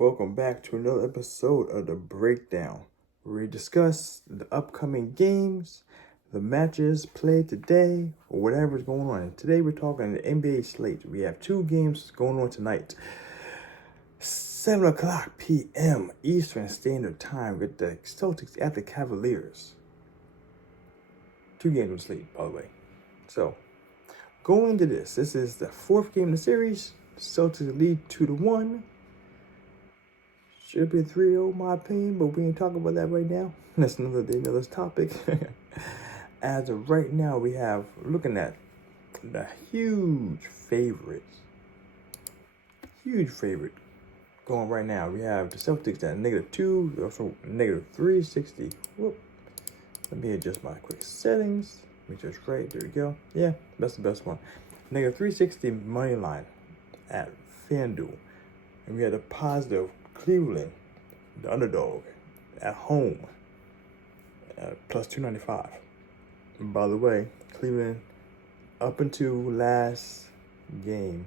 Welcome back to another episode of The Breakdown, where we discuss the upcoming games, the matches played today, or whatever's going on. Today we're talking the NBA slate. We have two games going on tonight. 7 o'clock p.m. Eastern Standard Time with the Celtics at the Cavaliers. Two games on the slate, by the way. So, going into this is the fourth game of the series. Celtics lead 2-1. Should be 3-0, my opinion, but we ain't talking about that right now. That's another day, another topic. As of right now, we have, looking at the huge favorite going right now. We have the Celtics at -2, also -360. Whoop. Let me adjust my quick settings. Let me just right, there we go. Yeah, that's the best one. -360 money line at FanDuel. And we had a positive Cleveland, the underdog, at home, plus 295. And by the way, Cleveland, up until last game,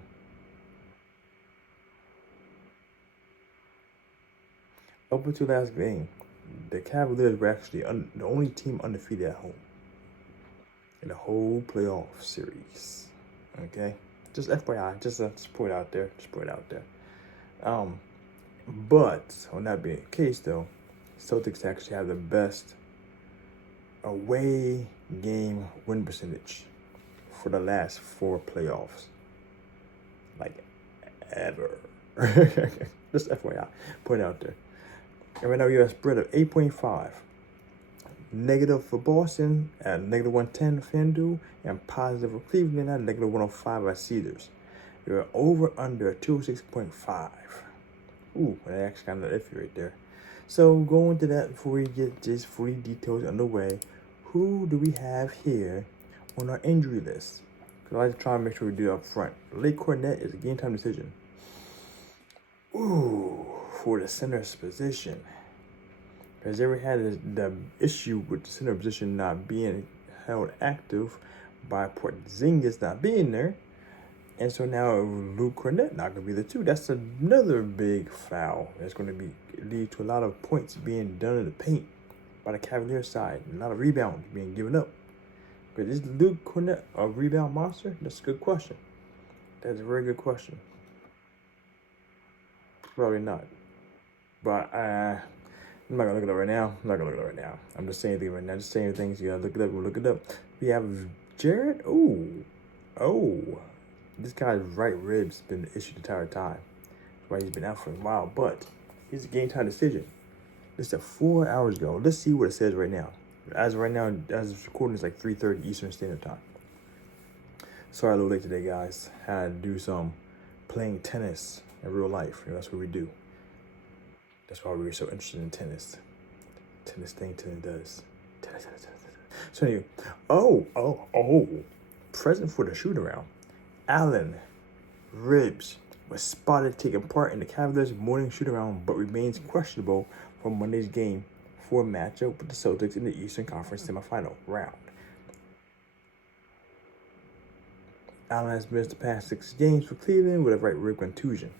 the Cavaliers were actually the only team undefeated at home in the whole playoff series. Okay, just FYI, just put it out there. But on that being the case, though, Celtics actually have the best away game win percentage for the last 4 playoffs, like ever. Just FYI, put it out there. And right now we have a spread of 8.5. Negative for Boston at -110 FanDuel, and positive for Cleveland at -105 at Cedars. You're over under 206.5. Ooh, that actually kind of iffy right there. So going to that, before we get just fully details underway, who do we have here on our injury list? Because I like to try and make sure we do it up front. Late Cornett is a game time decision. Ooh, for the center's position. Has ever had the issue with the center position not being held active by Porzingis not being there. And so now Luke Cornett not going to be the 2. That's another big foul. That's going to lead to a lot of points being done in the paint by the Cavaliers side. A lot of rebounds being given up. But is Luke Cornett a rebound monster? That's a good question. That's a very good question. Probably not. But I'm not going to look it up right now. I'm just saying things right now. Just saying things. You got to look it up. We have Jared. Oh. This guy's right rib's been the issue the entire time. That's why he's been out for a while. But it's a game time decision. This is 4 hours ago. Let's see what it says right now. As of right now, as it's recording, it's like 3:30 Eastern Standard Time. Sorry, a little late today, guys. Had to do some playing tennis in real life. That's what we do. That's why we were so interested in tennis. Tennis does. Tennis. So anyway, present for the shoot around. Allen Ribs was spotted taking part in the Cavaliers' morning shoot-around, but remains questionable for Monday's game for a matchup with the Celtics in the Eastern Conference semifinal round. Allen has missed the past 6 games for Cleveland with a right rib contusion.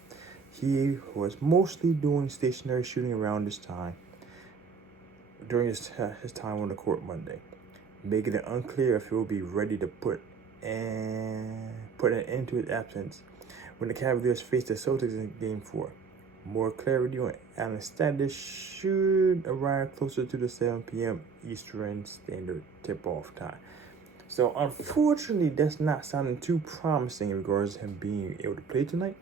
He was mostly doing stationary shooting around this time during his time on the court Monday, making it unclear if he will be ready to put an end to his absence when the Cavaliers face the Celtics in Game 4. More clarity on Allen's status should arrive closer to the 7 p.m. Eastern Standard tip-off time. So, unfortunately, that's not sounding too promising in regards to him being able to play tonight.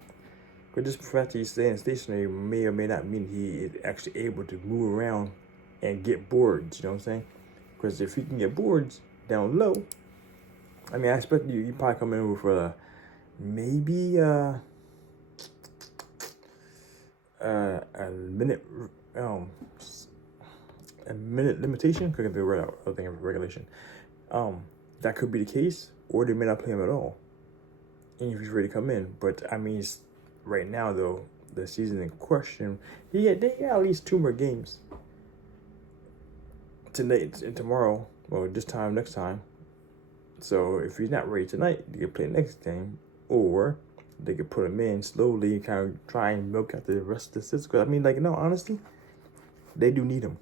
But just the fact that he's staying stationary may or may not mean he is actually able to move around and get boards, you know what I'm saying? Because if he can get boards down low, I mean, I expect you probably come in with maybe a minute limitation. Could be right out. I think of regulation. That could be the case, or they may not play him at all. And if he's ready to come in, but I mean, right now though, the season in question, they got at least 2 more games tonight and tomorrow. Well, this time next time. So if he's not ready tonight, he can play next game, or they could put him in slowly and kind of try and milk out the rest of the system. I mean, like, no, honestly, they do need him.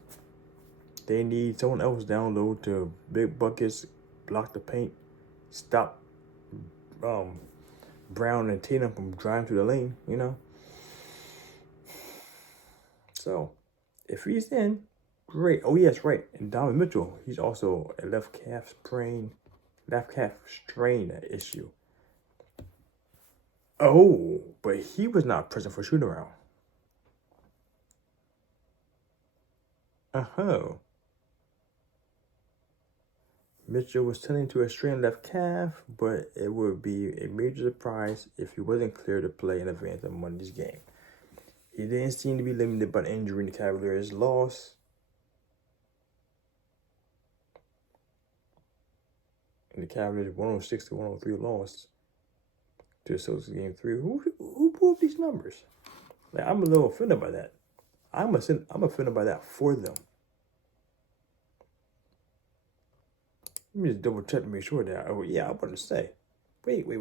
They need someone else down low to big buckets, block the paint, stop Brown and Tatum from driving through the lane, you know? So, if he's in, great. Oh, yes, right. And Donovan Mitchell, he's also a left calf strain issue. Oh, but he was not present for shoot around. Mitchell was tending to a strained left calf, but it would be a major surprise if he wasn't cleared to play in advance of Monday's game. He didn't seem to be limited by injury in the Cavaliers' loss. And the Cavaliers 106-103 loss to the Celtics game 3. Who pulled these numbers? Like, I'm a little offended by that. I'm offended by that for them. Let me just double check to make sure that. Oh yeah, I want to say. Wait. Let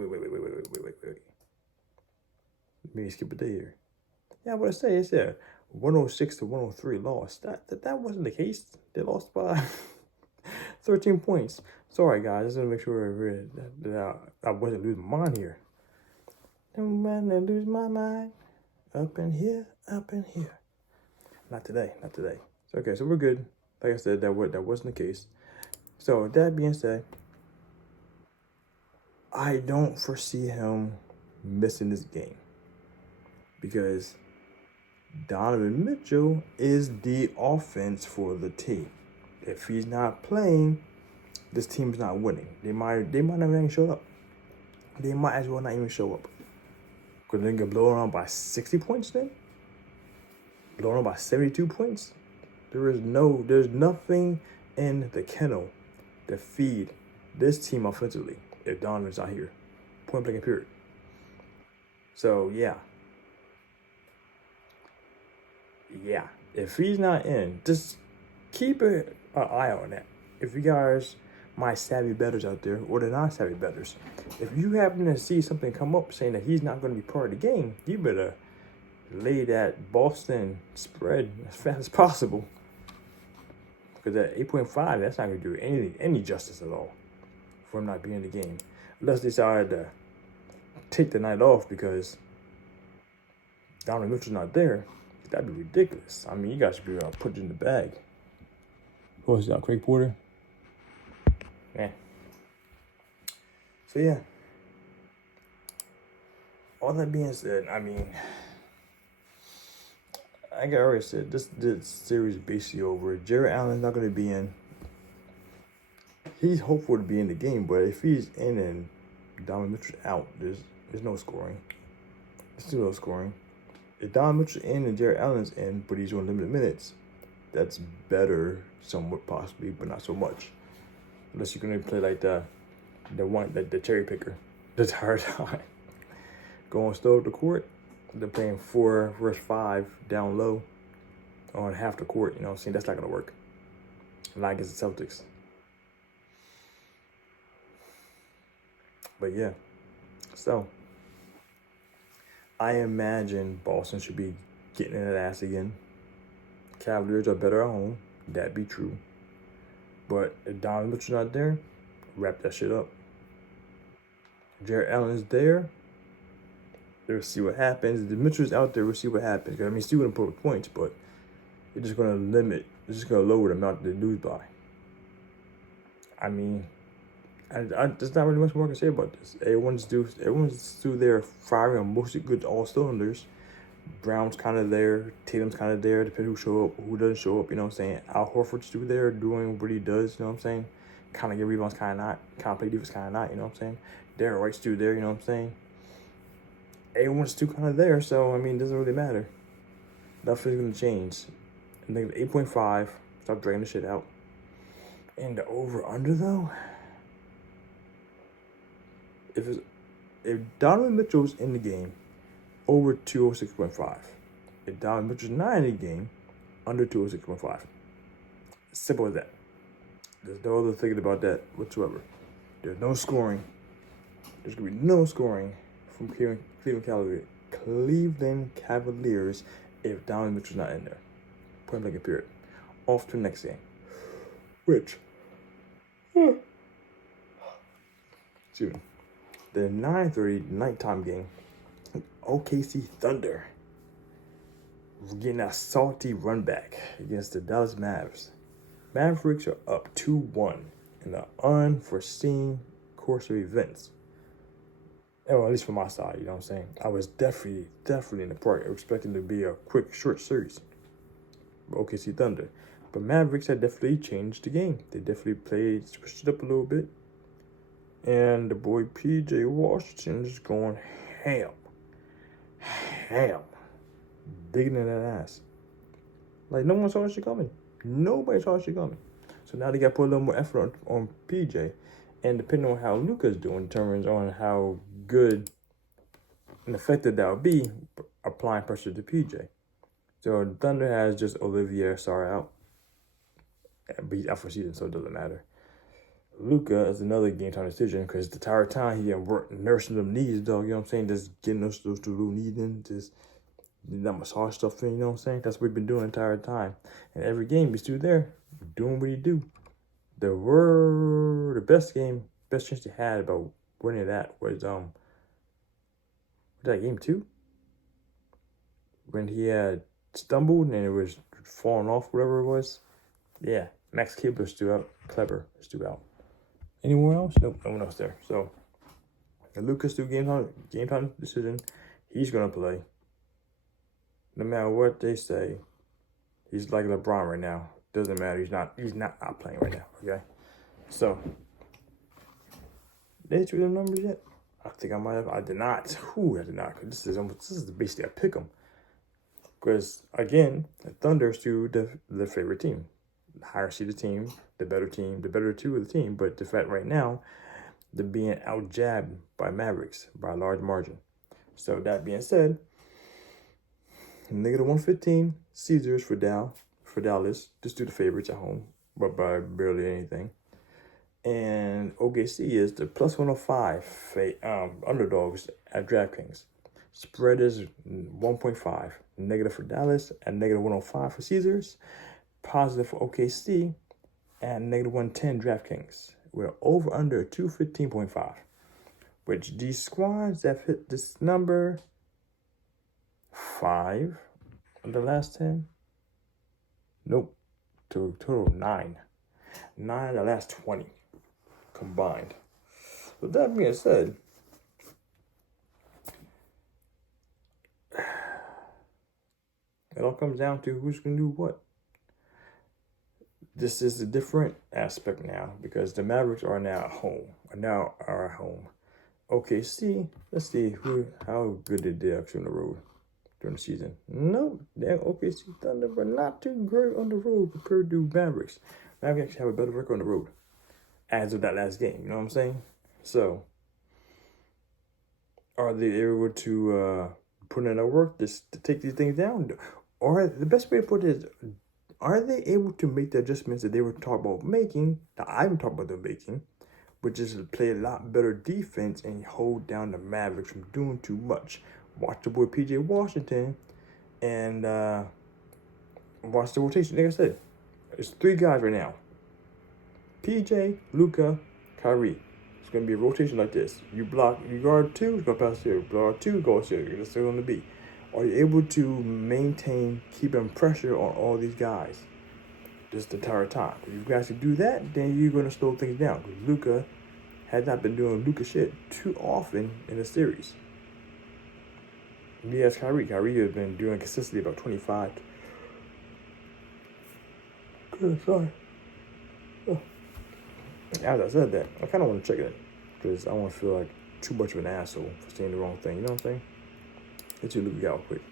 me skip a day here. Yeah, I want to say it's a 106-103 loss. That wasn't the case. They lost by 13 points. Sorry guys, I just want to make sure that I wasn't losing my mind here. Don't mind to lose my mind. Up in here. Not today. Okay, so we're good. Like I said, that wasn't the case. So, that being said, I don't foresee him missing this game because Donovan Mitchell is the offense for the team. If he's not playing, this team's not winning. They might not even show up. They might as well not even show up. Because they get blown out by 60 points then? Blown out by 72 points? There's nothing in the kennel to feed this team offensively if Donovan's not here. Point blank period. So, yeah. If he's not in, just keep an eye on that. If you guys, my savvy bettors out there, or the non-savvy bettors, if you happen to see something come up saying that he's not going to be part of the game, you better lay that Boston spread as fast as possible. Because at 8.5, that's not going to do any justice at all for him not being in the game. Unless they decided to take the night off because Donovan Mitchell's not there. That'd be ridiculous. I mean, you guys should be put it in the bag. Who was that? Craig Porter? Man. So, yeah. All that being said, I mean, like I already said, this series is basically over. Jared Allen's not going to be in. He's hopeful to be in the game, but if he's in and Donovan Mitchell's out, there's no scoring. There's still no scoring. If Donovan Mitchell's in and Jared Allen's in, but he's on limited minutes, that's better somewhat possibly, but not so much. Unless you're going to play like the cherry picker the entire time. Going slow up the court. They're playing 4 versus 5 down low on half the court. You know what I'm saying? That's not going to work. Not against the Celtics. But yeah. So, I imagine Boston should be getting in that ass again. Cavaliers are better at home. That be true. But if Donovan Mitchell's not there, wrap that shit up. If Jared Allen's there, we'll see what happens. If Mitchell's out there, we'll see what happens. I mean, still going to put points, but it's just going to limit. It's just going to lower the amount they lose by. I mean, there's not really much more I can say about this. Everyone's still there firing on mostly good all cylinders. Brown's kind of there. Tatum's kind of there, depending who show up, who doesn't show up, you know what I'm saying? Al Horford's still there doing what he does, you know what I'm saying? Kind of get rebounds, kind of not. Kind of play defense, kind of not, you know what I'm saying? Derrick White's still there, you know what I'm saying? Everyone's still kind of there, so, I mean, it doesn't really matter. Nothing's going to change. I think 8.5, stop dragging the shit out. And the over-under, though? If Donovan Mitchell's in the game, over 206.5. If Donovan Mitchell's not in the game, under 206.5. Simple as that. There's no other thinking about that whatsoever. There's no scoring. There's going to be no scoring from Cleveland Cavaliers if Donovan Mitchell's not in there. Point blank period. Off to the next game. Which, excuse me, the 9:30 nighttime game, OKC Thunder. We're getting a salty run back against the Dallas Mavs. Mavericks are up 2-1 in an unforeseen course of events. Well, at least from my side, you know what I'm saying? I was definitely in the park expecting to be a quick, short series. OKC Thunder. But Mavericks had definitely changed the game. They definitely switched it up a little bit. And the boy PJ Washington is going ham. Digging in that ass. Like, no one saw that shit coming. Nobody saw that shit coming. So now they got to put a little more effort on PJ. And depending on how Luka's doing determines on how good and effective that will be applying pressure to PJ. So the Thunder has just Olivier Sarr out. But he's out for season, so it doesn't matter. Luka is another game time decision because the entire time he nursing them knees, dog. You know what I'm saying? Just getting those two little knees in, just that massage stuff in. You know what I'm saying? That's what we've been doing the entire time. And every game he's still there, doing what he do. The best chance he had about winning that was that game 2? When he had stumbled and it was falling off, whatever it was. Yeah, Max Kleber's still out. Kleber is still out. Anyone else? Nope, no one else there. So, Luka's still game time decision. He's gonna play. No matter what they say, he's like LeBron right now. Doesn't matter. He's not playing right now. Okay. So, did you do the numbers yet? I think I might have. I did not. I did not. Cause this is basically a pick 'em. Because again, the Thunder is still the favorite team. The higher seeded team, the better two of the team. But the fact right now, they're being out-jabbed by Mavericks by a large margin. So that being said, -115 Caesars for Dallas. Just do the favorites at home, but by barely anything. And OKC is the +105 underdogs at DraftKings. Spread is 1.5. Negative for Dallas and -105 for Caesars. Positive for OKC and -110 DraftKings. We're over under 215.5. Which these squads have hit this number 5 of the last 10. Nope. To total 9. 9 of the last 20 combined. With that being said, it all comes down to who's going to do what. This is a different aspect now because the Mavericks are now at home. OKC, let's see how good they did actually on the road during the season. No, damn OKC Thunder were not too great on the road compared to Mavericks. Mavericks actually have a better record on the road as of that last game. You know what I'm saying? So, are they able to put in the work to take these things down? Or the best way to put it is, are they able to make the adjustments that they were talking about making, that I'm talking about them making, which is to play a lot better defense and hold down the Mavericks from doing too much? Watch the boy PJ Washington and watch the rotation. Like I said, it's 3 guys right now. PJ, Luka, Kyrie. It's going to be a rotation like this. You guard 2, it's going to pass here. Guard 2, go here. That's still going to be. Are you able to maintain keeping pressure on all these guys just the entire time? If you guys can do that, then you're going to slow things down. Because Luka has not been doing Luka shit too often in the series. Yes, Kyrie has been doing consistently about 25. Good, sorry. Oh. As I said that, I kind of want to check it because I don't want to feel like too much of an asshole for saying the wrong thing. You know what I'm saying? Let's do Luka out quick.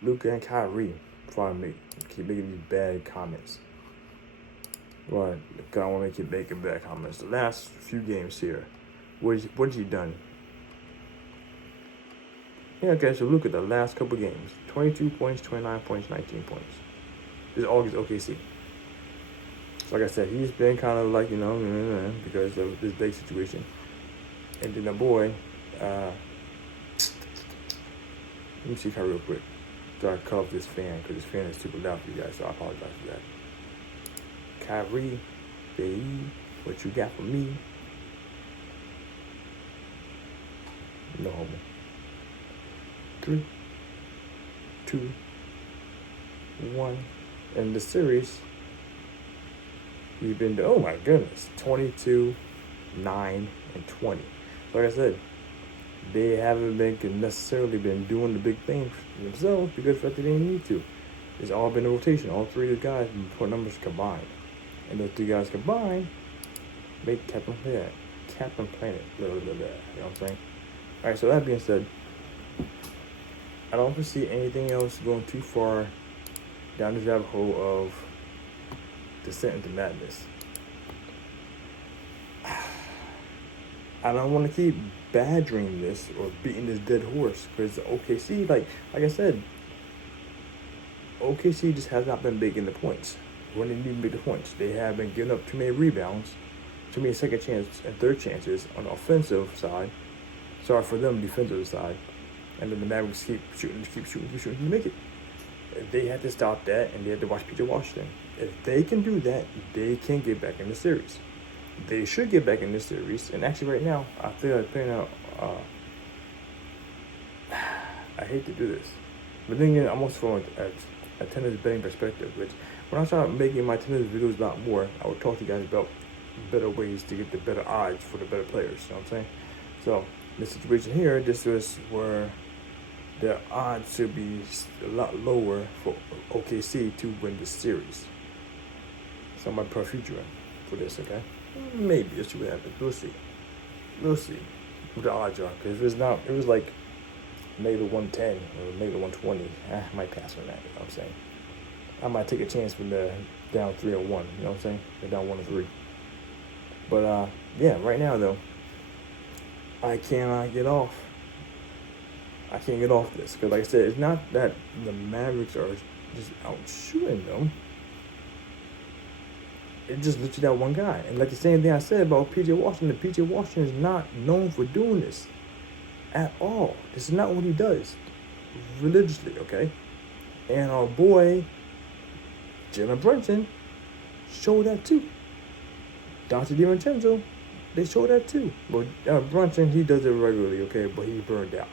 Luka and Kyrie before I keep making these bad comments. Well, I don't want to keep making bad comments. The last few games here, what's he done? Yeah, okay, so look at the last couple games. 22 points, 29 points, 19 points. This is all against OKC. So like I said, he's been kind of like, because of this big situation. And then the boy, Let me see Kyrie real quick. So I cut off this fan because this fan is super loud for you guys, so I apologize for that. Kyrie, baby, what you got for me? No homo. 3, 2, 1. In the series, we've been, oh my goodness, 22, 9, and 20. Like I said, they haven't been necessarily been doing the big things themselves because of the fact that they didn't need to. It's all been a rotation. All three of the guys put numbers combined. And those 3 guys combined make Captain Planet. Blah, blah, blah, blah. You know what I'm saying? Alright, so that being said, I don't foresee anything else going too far down this rabbit hole of descent into madness. I don't want to keep badgering this or beating this dead horse because OKC, like I said, OKC just has not been big in the points. When they need to make the points, they have been giving up too many rebounds, too many second chances and third chances on the offensive side. Sorry for them, defensive side. And then the Mavericks keep shooting to make it. They had to stop that, and they had to watch PJ Washington. If they can do that, they can get back in the series. They should get back in this series. And actually, right now, I feel like playing out. I hate to do this, but then again, I'm also from a tennis betting perspective. Which, when I started making my tennis videos a lot more, I would talk to you guys about better ways to get the better odds for the better players. You know what I'm saying? So, the situation here, this was where the odds should be a lot lower for OKC to win this series. So I might put a future in for this, okay? Maybe let's see what happens. We'll see what the odds are. Because if it's not, it was like negative 110 or negative 120. I might pass on that. You know what I'm saying? I might take a chance when they're down 3-1. You know what I'm saying? They're down 1-3. But yeah, right now though, I cannot get off. I can't get off this because, like I said, it's not that the Mavericks are just out shooting them. It just literally that one guy. And like the same thing I said about PJ Washington, PJ Washington is not known for doing this at all. This is not what he does religiously, okay? And our boy, Jalen Brunson, showed that too. Dante DiVincenzo, they showed that too. But Brunson, he does it regularly, okay? But he burned out.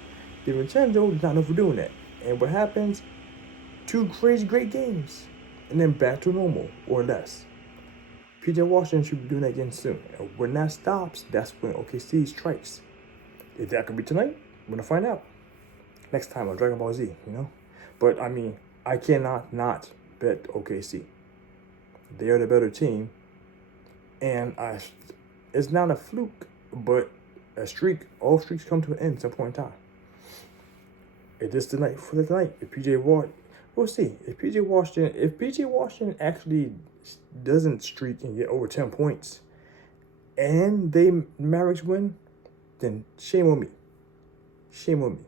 DiVincenzo is not known for doing that. And what happens? 2 crazy great games. And then back to normal or less. PJ Washington should be doing that again soon. And when that stops, that's when OKC strikes. If that could be tonight, we're going to find out. Next time on Dragon Ball Z, you know? But, I mean, I cannot not bet OKC. They are the better team. And it's not a fluke, but a streak. All streaks come to an end at some point in time. If this tonight for the tonight, if PJ Washington, we'll see. If PJ Washington actually doesn't streak and get over 10 points, and they Mavericks win, then shame on me. Shame on me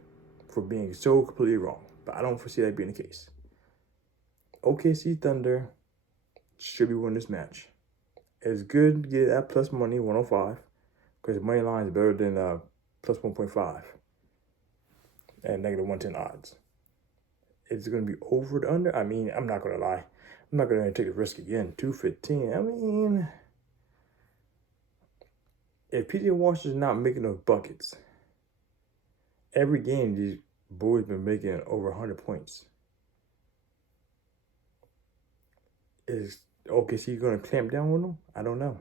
for being so completely wrong. But I don't foresee that being the case. OKC Thunder should be winning this match. It's good to get that plus money 105 because the money line is better than plus 1.5 and negative 110 odds. It's going to be over the under. I mean, I'm not going to lie. I'm not going to take a risk again. 215. I mean, if PJ Washington's not making those buckets, every game these boys been making over 100 points. Is OKC going to clamp down on them? I don't know.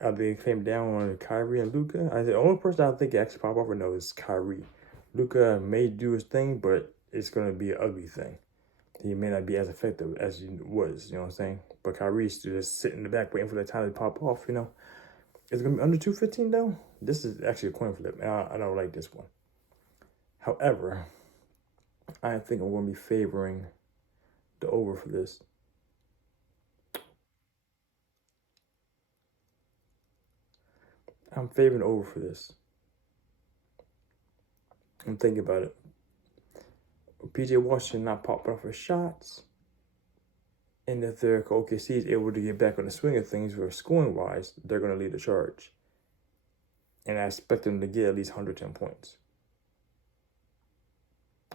Are they clamp down on Kyrie and Luka? The only person I think actually pop off right now is Kyrie. Luka may do his thing, but it's going to be an ugly thing. He may not be as effective as he was, you know what I'm saying? But Kyrie's just sitting in the back waiting for that time to pop off, you know? It's going to be under 215, though? This is actually a coin flip. I don't like this one. However, I think I'm going to be favoring the over for this. I'm favoring the over for this. I'm thinking about it. PJ Washington not popping off his shots. And if the OKC is able to get back on the swing of things for scoring wise, they're going to lead the charge. And I expect them to get at least 110 points.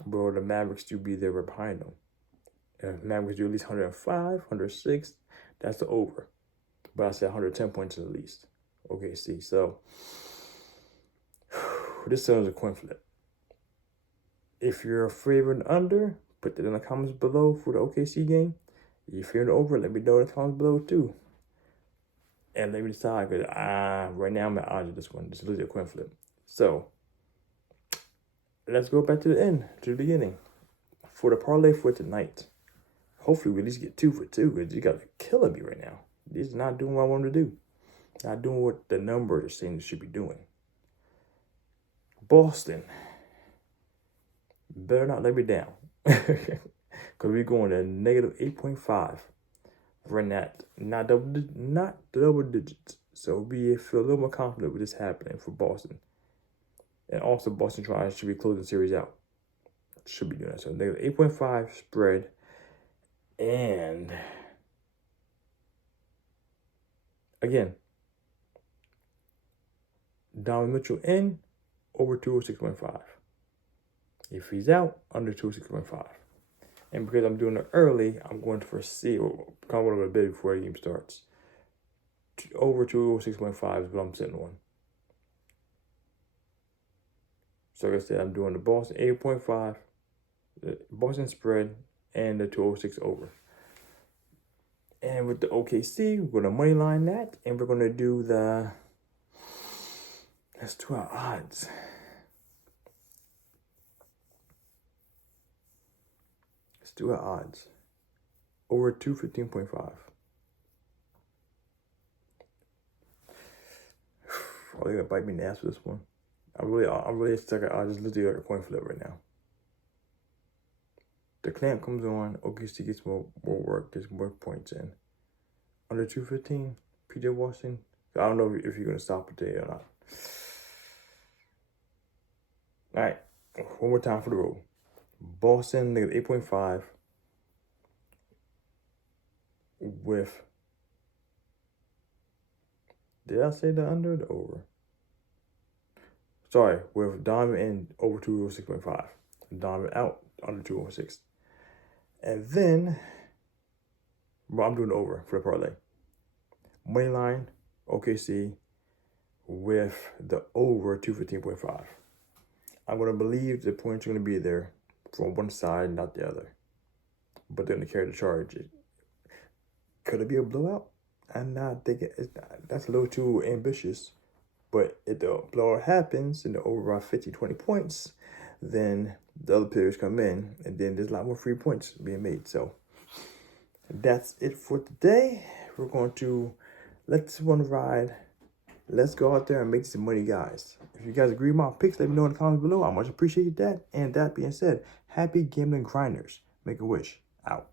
Will the Mavericks do be there behind them? If Mavericks do at least 105, 106, that's the over. But I said 110 points at least. Okay, see, so this sounds a coin flip. If you're a favorite under, put that in the comments below for the OKC game. If you're in the over, let me know in the comments below too. And let me decide, because right now I'm at odds with this one. This is literally a coin flip. So, let's go back to the end, to the beginning. For the parlay for tonight, hopefully we at least get 2 for 2, because you got to killing me right now. This is not doing what I want to do. Not doing what the numbers are saying it should be doing. Boston. Better not let me down. Because we're going to negative 8.5. Run that. Not double digits. So we feel a little more confident with this happening for Boston. And also Boston should be closing the series out. Should be doing that. So negative 8.5 spread. And again, Donovan Mitchell in over 206.5. If he's out, under 206.5. And because I'm doing it early, I'm going to foresee, or kind of want to go to bed before the game starts. Over 206.5 is what I'm sitting on. So like I said, I'm doing the Boston 8.5, the Boston spread, and the 206 over. And with the OKC, we're going to money line that, and we're going to do the, let's do our odds. Let's do our odds. Over 215.5. Oh, they're going to bite me in the ass for this one. I'm really stuck. I just literally like a coin flip right now. The clamp comes on. OKC gets more work, gets more points in. Under 215, PJ Washington. I don't know if you're going to stop it today or not. All right. One more time for the road. Boston, negative 8.5. With, did I say the under or the over? Sorry, with Donovan in over 206.5. Donovan out under 206. And then, well, I'm doing the over for the parlay. Money line, OKC, with the over 215.5. I'm going to believe the points are going to be there from one side, not the other. But they're going to carry the charge. Could it be a blowout? I'm not thinking, that's a little too ambitious. But if the blowout happens and the over around 50, 20 points, then the other players come in, and then there's a lot more free points being made. So that's it for today. We're going to let this one ride. Let's go out there and make some money, guys. If you guys agree with my picks, let me know in the comments below. I much appreciate that. And that being said, happy gambling grinders. Make a wish. Out.